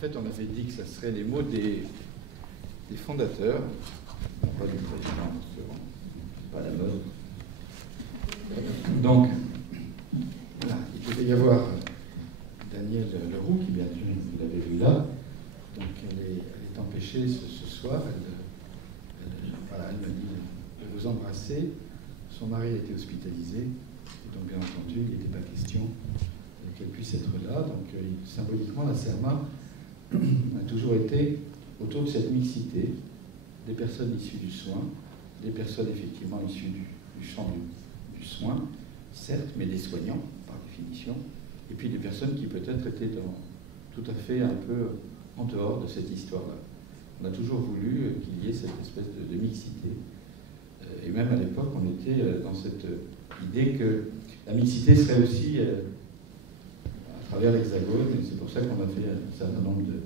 fait, on avait dit que ça serait les mots des fondateurs, non pas du président, c'est pas la mode. Donc, voilà, il devait y avoir Danielle Leroux, qui bien sûr, vous l'avez vu là. Donc, elle est empêchée ce soir. Elle me dit de vous embrasser. Son mari a été hospitalisé. Et donc, bien entendu, il n'était pas question qu'elle puisse être là. Donc, symboliquement, la CERMA a toujours été autour de cette mixité des personnes issues du soin, des personnes effectivement issues du champ du soin, certes, mais des soignants, par définition, et puis des personnes qui peut-être étaient tout à fait un peu en dehors de cette histoire-là. On a toujours voulu qu'il y ait cette espèce de mixité. Et même à l'époque, on était dans cette idée que la mixité serait aussi à travers l'Hexagone, et c'est pour ça qu'on a fait un certain nombre de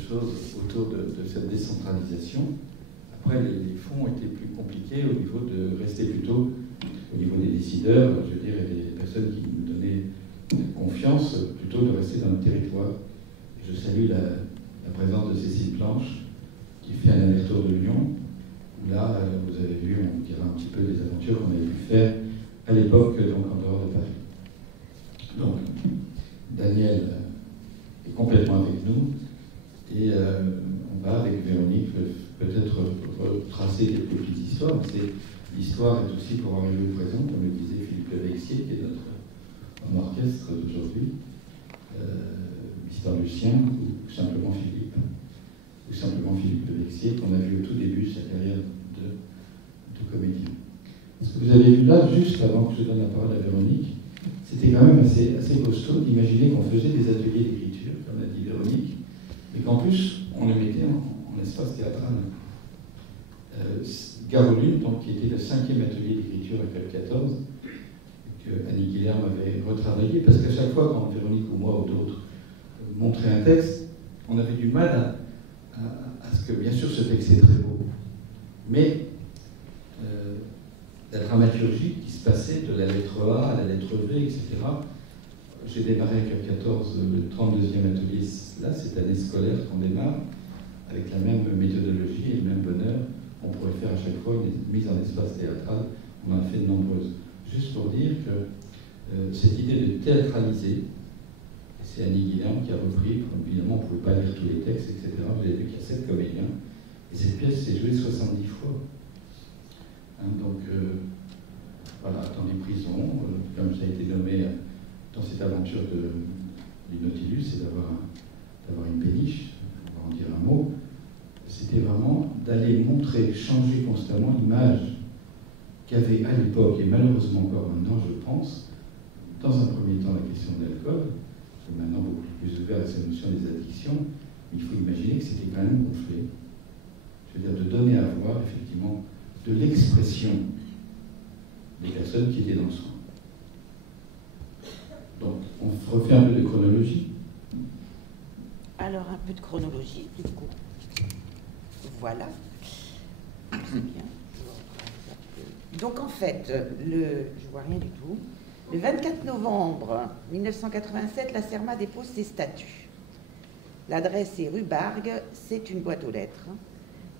choses autour de cette décentralisation. Après, les fonds étaient plus compliqués au niveau de rester plutôt au niveau des décideurs, je veux dire, des personnes qui nous donnaient confiance, plutôt de rester dans le territoire. Je salue la présence de Cécile Planche, qui fait un aller-retour de Lyon, où là, vous avez vu, on dira un petit peu des aventures qu'on avait pu faire à l'époque, donc en dehors de Paris. Donc, Daniel est complètement avec nous, et on va, avec Véronique, peut-être retracer quelques petites histoires. L'histoire est aussi pour arriver au présent, comme le disait Philippe Levexier, qui est notre homme orchestre d'aujourd'hui, Mister Lucien, ou simplement Philippe Levexier, qu'on a vu au tout début de sa carrière de comédien. Ce que vous avez vu là, juste avant que je donne la parole à Véronique, c'était quand même assez costaud d'imaginer qu'on faisait des ateliers d'écriture, comme l'a dit Véronique, mais qu'en plus, on le mettait en espace théâtral. Garoline, donc, qui était le 5e atelier d'écriture à Cap 14, que Annie Guilherme avait retravaillé, parce qu'à chaque fois, quand Véronique ou moi ou d'autres montraient un texte, on avait du mal à ce que, bien sûr, ce texte est très beau, mais la dramaturgie qui se passait de la lettre A à la lettre V, etc. J'ai démarré à Cap 14 le 32e atelier, là, cette année scolaire qu'on démarre, avec la même méthodologie et le même bonheur. On pourrait faire à chaque fois une mise en espace théâtral, on en a fait de nombreuses. Juste pour dire que cette idée de théâtraliser, c'est Annie Guilherme qui a repris, évidemment on ne pouvait pas lire tous les textes, etc. Vous avez vu qu'il y a 7 comédiens, et cette pièce s'est jouée 70 fois. Donc, voilà, dans les prisons, comme ça a été nommé dans cette aventure du Nautilus, c'est d'avoir une péniche, on va en dire un mot. C'était vraiment d'aller montrer, changer constamment l'image qu'avait à l'époque, et malheureusement encore maintenant, je pense, dans un premier temps la question de l'alcool, qui est maintenant beaucoup plus ouvert à cette notion des addictions, mais il faut imaginer que c'était quand même gonflé. Je veux dire, de donner à voir, effectivement, de l'expression des personnes qui étaient dans le soin. Donc, on refait un peu de chronologie. Alors, un peu de chronologie, du coup. Voilà. Très bien. Donc, en fait, je vois rien du tout. Le 24 novembre 1987, la CERMA dépose ses statuts. L'adresse est rue Bargue, c'est une boîte aux lettres.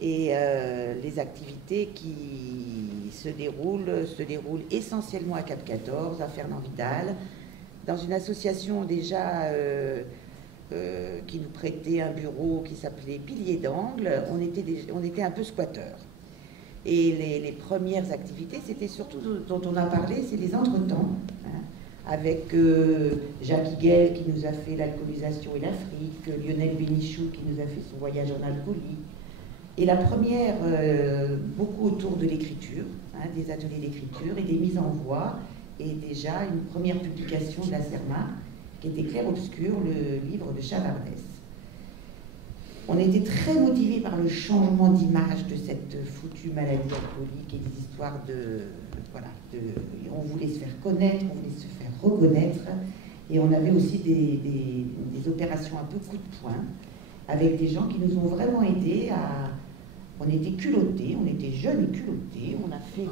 Et les activités qui se déroulent essentiellement à Cap 14, à Fernand-Vidal, dans une association déjà qui nous prêtait un bureau qui s'appelait Pilier d'Angle. On était un peu squatteurs. Et les premières activités, c'était surtout dont on a parlé, c'est les entretemps, hein, avec Jacques Higuel qui nous a fait l'alcoolisation et l'Afrique, Lionel Bénichou qui nous a fait son voyage en alcoolie. Et la première, beaucoup autour de l'écriture, hein, des ateliers d'écriture et des mises en voix, et déjà une première publication de la CERMA, qui était Clair-Obscur, le livre de Chavardès. On était très motivés par le changement d'image de cette foutue maladie alcoolique et des histoires on voulait se faire connaître, on voulait se faire reconnaître, et on avait aussi des opérations un peu coup de poing, avec des gens qui nous ont vraiment aidés à... On était culottés, on était jeunes et culottés, on a fait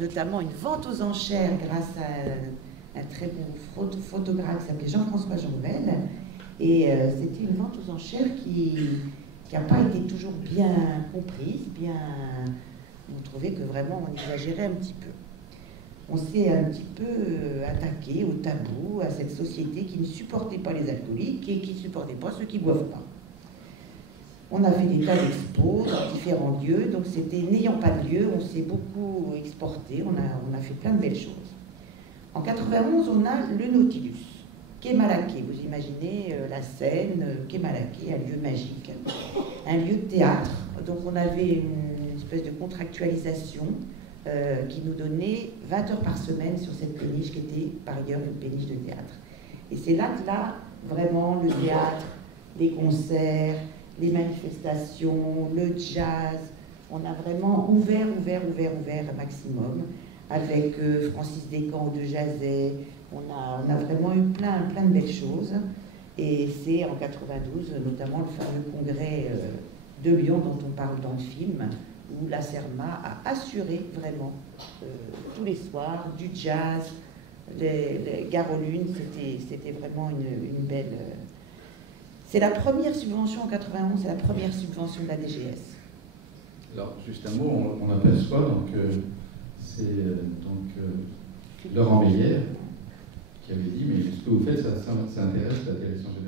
notamment une vente aux enchères grâce à un très bon photographe qui s'appelait Jean-François Jonvel, Et c'était une vente aux enchères qui n'a pas été toujours bien comprise, on trouvait que vraiment on exagérait un petit peu. On s'est un petit peu attaqué au tabou, à cette société qui ne supportait pas les alcooliques et qui ne supportait pas ceux qui ne boivent pas. On a fait des tas d'expos dans différents lieux, donc c'était n'ayant pas de lieu, on s'est beaucoup exporté, on a fait plein de belles choses. En 91, on a le Nautilus, Quai Malaquais. Vous imaginez la Seine, Quai Malaquais, un lieu magique, un lieu de théâtre. Donc on avait une espèce de contractualisation qui nous donnait 20 heures par semaine sur cette péniche qui était par ailleurs une péniche de théâtre. Et c'est là que vraiment le théâtre, les concerts, les manifestations, le jazz, on a vraiment ouvert un maximum avec Francis Descamps de Jazet. On a vraiment eu plein de belles choses. Et c'est en 92, notamment le fameux congrès de Lyon dont on parle dans le film, où la CERMA a assuré vraiment tous les soirs du jazz, les Gare aux Lunes, c'était vraiment une belle... C'est la première subvention en 91, c'est la première subvention de la DGS. Alors, juste un mot, on aperçoit, donc, c'est Laurent Meyer qui avait dit, mais ce que vous faites, ça intéresse la direction générale